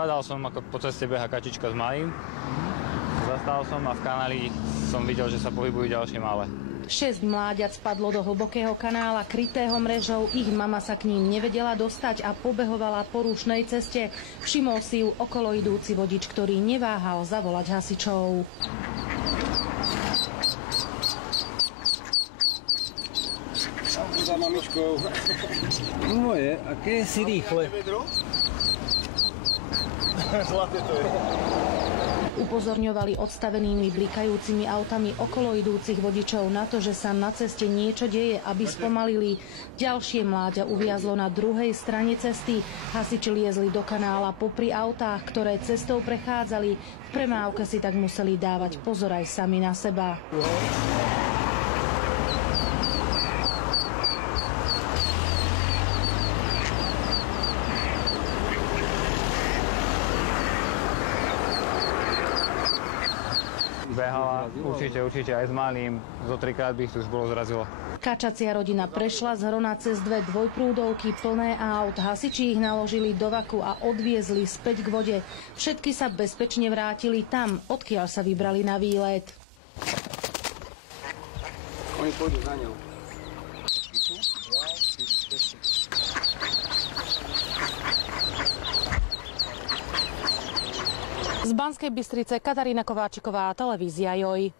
Badal som, ako po ceste beha kačička s malým. Zastal som a v kanáli som videl, že sa pohybujú ďalšie malé. 6 mláďat spadlo do hlbokého kanála krytého mrežou. Ich mama sa k ním nevedela dostať a pobehovala po rušnej ceste. Všimol si ju okolo idúci vodič, ktorý neváhal zavolať hasičov. Za mamičkou. Moje, aké si rýchle. Zlaté to je. Upozorňovali odstavenými blikajúcimi autami okolo idúcich vodičov na to, že sa na ceste niečo deje, aby spomalili. Ďalšie mláďa uviazlo na druhej strane cesty. Hasiči liezli do kanála popri autách, ktoré cestou prechádzali. V premávke si tak museli dávať pozor aj sami na seba. Behala určite aj s malým, zo 3-krát by ich tu už bolo zrazilo. Kačacia rodina prešla z Hrona cez 2 dvojprúdovky plné aut. Hasiči ich naložili do vaku a odviezli späť k vode. Všetky sa bezpečne vrátili tam, odkiaľ sa vybrali na výlet. Oni pôjdu za ňou. Z Banskej Bystrice Katarína Kováčiková, televízia JOJ.